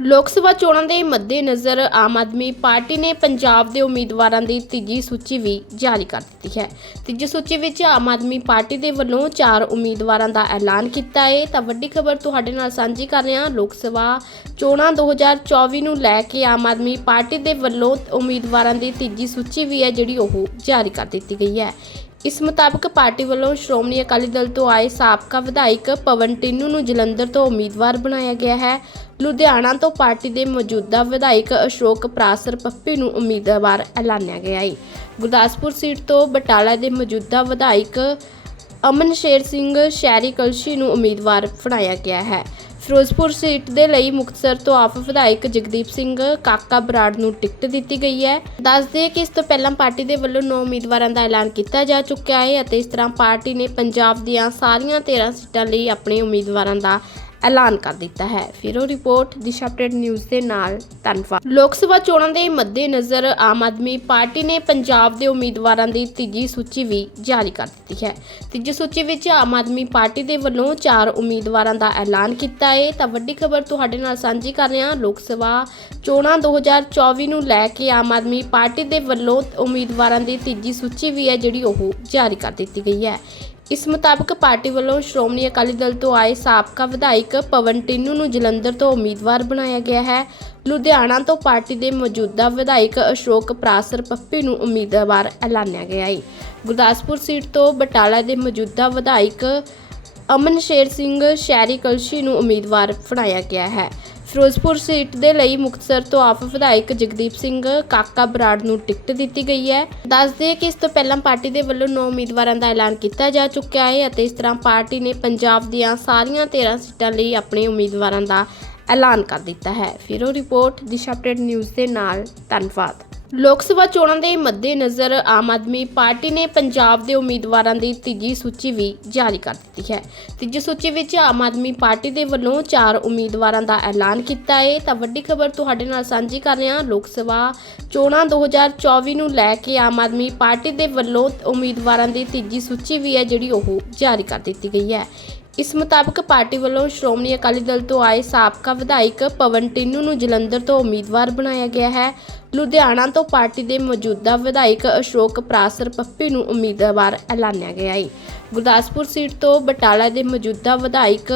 ਲੋਕ ਸਭਾ ਚੋਣਾਂ ਦੇ ਮੱਦੇਨਜ਼ਰ ਆਮ ਆਦਮੀ ਪਾਰਟੀ ਨੇ ਪੰਜਾਬ ਦੇ ਉਮੀਦਵਾਰਾਂ ਦੀ ਤੀਜੀ ਸੂਚੀ ਵੀ ਜਾਰੀ ਕਰ ਦਿੱਤੀ ਹੈ। ਤੀਜੀ ਸੂਚੀ ਵਿੱਚ ਆਮ ਆਦਮੀ ਪਾਰਟੀ ਦੇ ਵੱਲੋਂ ਚਾਰ ਉਮੀਦਵਾਰਾਂ ਦਾ ਐਲਾਨ ਕੀਤਾ ਹੈ। ਤਾਂ ਵੱਡੀ ਖਬਰ ਤੁਹਾਡੇ ਨਾਲ ਸਾਂਝੀ ਕਰ ਰਹੇ ਹਾਂ। ਲੋਕ ਸਭਾ ਚੋਣਾਂ 2024 ਨੂੰ ਲੈ ਕੇ ਆਮ ਆਦਮੀ ਪਾਰਟੀ ਦੇ ਵੱਲੋਂ ਉਮੀਦਵਾਰਾਂ ਦੀ ਤੀਜੀ ਸੂਚੀ ਵੀ ਹੈ, ਜਿਹੜੀ ਉਹ ਜਾਰੀ ਕਰ ਦਿੱਤੀ ਗਈ ਹੈ। ਇਸ ਮੁਤਾਬਕ ਪਾਰਟੀ ਵੱਲੋਂ ਸ਼੍ਰੋਮਣੀ ਅਕਾਲੀ ਦਲ ਤੋਂ ਆਏ ਸਾਬਕਾ ਵਿਧਾਇਕ ਪਵਨ ਟਿੰਨੂ ਨੂੰ ਜਲੰਧਰ ਤੋਂ ਉਮੀਦਵਾਰ ਬਣਾਇਆ ਗਿਆ ਹੈ। ਲੁਧਿਆਣਾ ਤੋਂ ਪਾਰਟੀ ਦੇ ਮੌਜੂਦਾ ਵਿਧਾਇਕ ਅਸ਼ੋਕ ਪ੍ਰਾਸਰ ਪੱਪੀ ਨੂੰ ਉਮੀਦਵਾਰ ਐਲਾਨਿਆ ਗਿਆ ਹੈ ਗੁਰਦਾਸਪੁਰ ਸੀਟ ਤੋਂ ਬਟਾਲਾ ਦੇ ਮੌਜੂਦਾ ਵਿਧਾਇਕ ਅਮਨ ਸ਼ੇਰ ਸਿੰਘ ਸ਼ਹਿਰੀ ਕਲਸ਼ੀ ਨੂੰ ਉਮੀਦਵਾਰ ਬਣਾਇਆ ਗਿਆ ਹੈ। ਫਿਰੋਜ਼ਪੁਰ ਸੀਟ ਦੇ ਲਈ ਮੁਕਤਸਰ ਤੋਂ ਆਪ ਵਿਧਾਇਕ ਜਗਦੀਪ ਸਿੰਘ ਕਾਕਾ ਬਰਾੜ ਨੂੰ ਟਿਕਟ ਦਿੱਤੀ ਗਈ ਹੈ। ਦੱਸਦੇ ਕਿ ਇਸ ਤੋਂ ਪਹਿਲਾਂ ਪਾਰਟੀ ਦੇ ਵੱਲੋਂ 9 ਉਮੀਦਵਾਰਾਂ ਦਾ ਐਲਾਨ ਕੀਤਾ ਜਾ ਚੁੱਕਿਆ ਹੈ ਅਤੇ ਇਸ ਤਰ੍ਹਾਂ ਪਾਰਟੀ ਨੇ ਪੰਜਾਬ ਦੀਆਂ ਸਾਰੀਆਂ 13 ਸੀਟਾਂ ਲਈ ਆਪਣੇ ਉਮੀਦਵਾਰਾਂ ਦਾ ਐਲਾਨ ਕਰ ਦਿੱਤਾ ਹੈ। ਫਿਰ ਉਹ ਰਿਪੋਰਟ, ਦਿਸ਼ਾ ਅਪਡੇਟ ਨਿਊਜ਼ ਦੇ ਨਾਲ ਧੰਨਵਾਦ। ਲੋਕ ਸਭਾ ਚੋਣਾਂ ਦੇ ਮੱਦੇਨਜ਼ਰ ਆਮ ਆਦਮੀ ਪਾਰਟੀ ਨੇ ਪੰਜਾਬ ਦੇ ਉਮੀਦਵਾਰਾਂ ਦੀ ਤੀਜੀ ਸੂਚੀ ਵੀ ਜਾਰੀ ਕਰ ਦਿੱਤੀ ਹੈ। ਤੀਜੀ ਸੂਚੀ ਵਿੱਚ ਆਮ ਆਦਮੀ ਪਾਰਟੀ ਦੇ ਵੱਲੋਂ ਚਾਰ ਉਮੀਦਵਾਰਾਂ ਦਾ ਐਲਾਨ ਕੀਤਾ ਹੈ ਤਾਂ ਵੱਡੀ ਖਬਰ ਤੁਹਾਡੇ ਨਾਲ ਸਾਂਝੀ ਕਰ ਰਹੇ ਹਾਂ। ਲੋਕ ਸਭਾ ਚੋਣਾਂ 2024 ਨੂੰ ਲੈ ਕੇ ਆਮ ਆਦਮੀ ਪਾਰਟੀ ਦੇ ਵੱਲੋਂ ਉਮੀਦਵਾਰਾਂ ਦੀ ਤੀਜੀ ਸੂਚੀ ਵੀ ਹੈ, ਜਿਹੜੀ ਉਹ ਜਾਰੀ ਕਰ ਦਿੱਤੀ ਗਈ ਹੈ। ਇਸ ਮੁਤਾਬਕ ਪਾਰਟੀ ਵੱਲੋਂ ਸ਼੍ਰੋਮਣੀ ਅਕਾਲੀ ਦਲ ਤੋਂ ਆਏ ਸਾਬਕਾ ਵਿਧਾਇਕ ਪਵਨ ਟਿੰਨੂ ਨੂੰ ਜਲੰਧਰ ਤੋਂ ਉਮੀਦਵਾਰ ਬਣਾਇਆ ਗਿਆ ਹੈ। ਲੁਧਿਆਣਾ ਤੋਂ ਪਾਰਟੀ ਦੇ ਮੌਜੂਦਾ ਵਿਧਾਇਕ ਅਸ਼ੋਕ ਪ੍ਰਾਸਰ ਪੱਪੀ ਨੂੰ ਉਮੀਦਵਾਰ ਐਲਾਨਿਆ ਗਿਆ ਹੈ। ਗੁਰਦਾਸਪੁਰ ਸੀਟ ਤੋਂ ਬਟਾਲਾ ਦੇ ਮੌਜੂਦਾ ਵਿਧਾਇਕ ਅਮਨ ਸ਼ੇਰ ਸਿੰਘ ਸ਼ਹਿਰੀ ਕਲਸ਼ੀ ਨੂੰ ਉਮੀਦਵਾਰ ਬਣਾਇਆ ਗਿਆ ਹੈ। ਫਿਰੋਜ਼ਪੁਰ ਸੀਟ ਦੇ ਲਈ ਮੁਕਤਸਰ ਤੋਂ ਆਪ ਵਿਧਾਇਕ ਜਗਦੀਪ ਸਿੰਘ, ਕਾਕਾ ਬਰਾੜ ਨੂੰ ਟਿਕਟ ਦਿੱਤੀ ਗਈ ਹੈ। ਦੱਸਦੇ ਕਿ ਇਸ ਤੋਂ ਪਹਿਲਾਂ ਪਾਰਟੀ ਦੇ ਵੱਲੋਂ 9 ਉਮੀਦਵਾਰਾਂ ਦਾ ਐਲਾਨ ਕੀਤਾ ਜਾ ਚੁੱਕਿਆ ਹੈ ਅਤੇ ਇਸ ਤਰ੍ਹਾਂ ਪਾਰਟੀ ਨੇ ਪੰਜਾਬ ਦੀਆਂ ਸਾਰੀਆਂ 13 ਸੀਟਾਂ ਲਈ ਆਪਣੇ ਉਮੀਦਵਾਰਾਂ ਦਾ ਐਲਾਨ ਕਰ ਦਿੱਤਾ ਹੈ। ਫਿਰੋ ਰਿਪੋਰਟ, ਦਿਸ਼ਾ ਅਪਡੇਟ ਨਿਊਜ਼ ਦੇ ਨਾਲ। ਧੰਨਵਾਦ। ਲੋਕ ਸਭਾ ਚੋਣਾਂ ਦੇ ਮੱਦੇਨਜ਼ਰ ਆਮ ਆਦਮੀ ਪਾਰਟੀ ਨੇ ਪੰਜਾਬ ਦੇ ਉਮੀਦਵਾਰਾਂ ਦੀ ਤੀਜੀ ਸੂਚੀ ਵੀ ਜਾਰੀ ਕਰ ਦਿੱਤੀ ਹੈ। ਤੀਜੀ ਸੂਚੀ ਵਿੱਚ ਆਮ ਆਦਮੀ ਪਾਰਟੀ ਦੇ ਵੱਲੋਂ ਚਾਰ ਉਮੀਦਵਾਰਾਂ ਦਾ ਐਲਾਨ ਕੀਤਾ ਹੈ। ਤਾਂ ਵੱਡੀ ਖਬਰ ਤੁਹਾਡੇ ਨਾਲ ਸਾਂਝੀ ਕਰ ਰਹੇ ਹਾਂ। ਲੋਕ ਸਭਾ ਚੋਣਾਂ 2024 ਨੂੰ ਲੈ ਕੇ ਆਮ ਆਦਮੀ ਪਾਰਟੀ ਦੇ ਵੱਲੋਂ ਉਮੀਦਵਾਰਾਂ ਦੀ ਤੀਜੀ ਸੂਚੀ ਵੀ ਹੈ, ਜਿਹੜੀ ਉਹ ਜਾਰੀ ਕਰ ਦਿੱਤੀ ਗਈ ਹੈ। ਇਸ ਮੁਤਾਬਕ ਪਾਰਟੀ ਵੱਲੋਂ ਸ਼੍ਰੋਮਣੀ ਅਕਾਲੀ ਦਲ ਤੋਂ ਆਏ ਸਾਬਕਾ ਵਿਧਾਇਕ ਪਵਨ ਟਿੰਨੂ ਨੂੰ ਜਲੰਧਰ ਤੋਂ ਉਮੀਦਵਾਰ ਬਣਾਇਆ ਗਿਆ ਹੈ। ਲੁਧਿਆਣਾ ਤੋਂ ਪਾਰਟੀ ਦੇ ਮੌਜੂਦਾ ਵਿਧਾਇਕ ਅਸ਼ੋਕ ਪ੍ਰਾਸਰ ਪੱਪੀ ਨੂੰ ਉਮੀਦਵਾਰ ਐਲਾਨਿਆ ਗਿਆ ਹੈ ਗੁਰਦਾਸਪੁਰ ਸੀਟ ਤੋਂ ਬਟਾਲਾ ਦੇ ਮੌਜੂਦਾ ਵਿਧਾਇਕ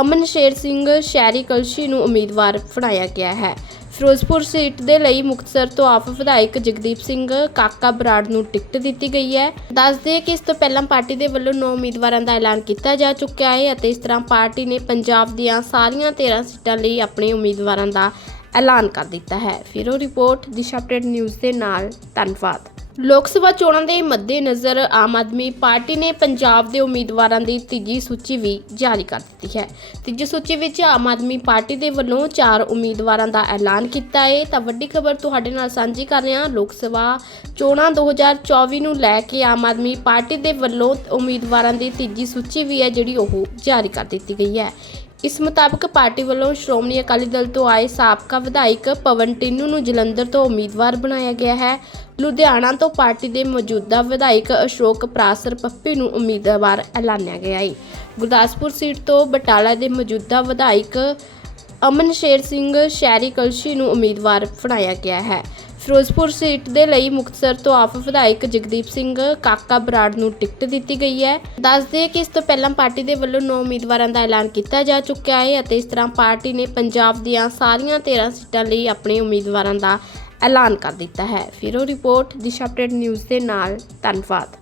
ਅਮਨ ਸ਼ੇਰ ਸਿੰਘ ਸ਼ਹਿਰੀ ਕਲਸ਼ੀ ਨੂੰ ਉਮੀਦਵਾਰ ਬਣਾਇਆ ਗਿਆ ਹੈ। ਫਿਰੋਜ਼ਪੁਰ ਸੀਟ ਦੇ ਲਈ ਮੁਕਤਸਰ ਤੋਂ ਆਪ ਵਿਧਾਇਕ ਜਗਦੀਪ ਸਿੰਘ ਕਾਕਾ ਬਰਾੜ ਨੂੰ ਟਿਕਟ ਦਿੱਤੀ ਗਈ ਹੈ। ਦੱਸਦੇ ਕਿ ਇਸ ਤੋਂ ਪਹਿਲਾਂ ਪਾਰਟੀ ਦੇ ਵੱਲੋਂ 9 ਉਮੀਦਵਾਰਾਂ ਦਾ ਐਲਾਨ ਕੀਤਾ ਜਾ ਚੁੱਕਿਆ ਹੈ ਅਤੇ ਇਸ ਤਰ੍ਹਾਂ ਪਾਰਟੀ ਨੇ ਪੰਜਾਬ ਦੀਆਂ ਸਾਰੀਆਂ 13 ਸੀਟਾਂ ਲਈ ਆਪਣੇ ਉਮੀਦਵਾਰਾਂ ਦਾ ਐਲਾਨ ਕਰ ਦਿੱਤਾ ਹੈ। ਫਿਰ ਉਹ ਰਿਪੋਰਟ, ਦਿਸ਼ਾ ਅਪਡੇਟ ਨਿਊਜ਼ ਦੇ ਨਾਲ ਧੰਨਵਾਦ। ਲੋਕ ਸਭਾ ਚੋਣਾਂ ਦੇ ਮੱਦੇਨਜ਼ਰ ਆਮ ਆਦਮੀ ਪਾਰਟੀ ਨੇ ਪੰਜਾਬ ਦੇ ਉਮੀਦਵਾਰਾਂ ਦੀ ਤੀਜੀ ਸੂਚੀ ਵੀ ਜਾਰੀ ਕਰ ਦਿੱਤੀ ਹੈ। ਤੀਜੀ ਸੂਚੀ ਵਿੱਚ ਆਮ ਆਦਮੀ ਪਾਰਟੀ ਦੇ ਵੱਲੋਂ ਚਾਰ ਉਮੀਦਵਾਰਾਂ ਦਾ ਐਲਾਨ ਕੀਤਾ ਹੈ ਤਾਂ ਵੱਡੀ ਖਬਰ ਤੁਹਾਡੇ ਨਾਲ ਸਾਂਝੀ ਕਰ ਰਹੇ ਹਾਂ। ਲੋਕ ਸਭਾ ਚੋਣਾਂ 2024 ਨੂੰ ਲੈ ਕੇ ਆਮ ਆਦਮੀ ਪਾਰਟੀ ਦੇ ਵੱਲੋਂ ਉਮੀਦਵਾਰਾਂ ਦੀ ਤੀਜੀ ਸੂਚੀ ਵੀ ਹੈ, ਜਿਹੜੀ ਉਹ ਜਾਰੀ ਕਰ ਦਿੱਤੀ ਗਈ ਹੈ। ਇਸ ਮੁਤਾਬਕ ਪਾਰਟੀ ਵੱਲੋਂ ਸ਼੍ਰੋਮਣੀ ਅਕਾਲੀ ਦਲ ਤੋਂ ਆਏ ਸਾਬਕਾ ਵਿਧਾਇਕ ਪਵਨ ਟਿੰਨੂ ਨੂੰ ਜਲੰਧਰ ਤੋਂ ਉਮੀਦਵਾਰ ਬਣਾਇਆ ਗਿਆ ਹੈ। ਲੁਧਿਆਣਾ ਤੋਂ ਪਾਰਟੀ ਦੇ ਮੌਜੂਦਾ ਵਿਧਾਇਕ ਅਸ਼ੋਕ ਪ੍ਰਾਸਰ ਪੱਪੀ ਨੂੰ ਉਮੀਦਵਾਰ ਐਲਾਨਿਆ ਗਿਆ ਹੈ। ਗੁਰਦਾਸਪੁਰ ਸੀਟ ਤੋਂ ਬਟਾਲਾ ਦੇ ਮੌਜੂਦਾ ਵਿਧਾਇਕ ਅਮਨ ਸ਼ੇਰ ਸਿੰਘ ਸ਼ਹਿਰੀ ਕਲਸ਼ੀ ਨੂੰ ਉਮੀਦਵਾਰ ਬਣਾਇਆ ਗਿਆ ਹੈ। ਫਿਰੋਜ਼ਪੁਰ ਸੀਟ ਦੇ ਲਈ ਮੁਕਤਸਰ ਤੋਂ ਆਪ ਵਿਧਾਇਕ ਜਗਦੀਪ ਸਿੰਘ ਕਾਕਾ ਬਰਾੜ ਨੂੰ ਟਿਕਟ ਦਿੱਤੀ ਗਈ ਹੈ। ਦੱਸਦੇ ਕਿ ਇਸ ਤੋਂ ਪਹਿਲਾਂ ਪਾਰਟੀ ਦੇ ਵੱਲੋਂ 9 ਉਮੀਦਵਾਰਾਂ ਦਾ ਐਲਾਨ ਕੀਤਾ ਜਾ ਚੁੱਕਿਆ ਹੈ ਅਤੇ ਇਸ ਤਰ੍ਹਾਂ ਪਾਰਟੀ ਨੇ ਪੰਜਾਬ ਦੀਆਂ ਸਾਰੀਆਂ 13 ਸੀਟਾਂ ਲਈ ਆਪਣੇ ਉਮੀਦਵਾਰਾਂ ਦਾ ਐਲਾਨ ਕਰ ਦਿੱਤਾ ਹੈ। ਫਿਰੋ ਰਿਪੋਰਟ, ਦਿਸ਼ਾ ਅਪਡੇਟ ਨਿਊਜ਼ ਦੇ ਨਾਲ ਧੰਨਵਾਦ।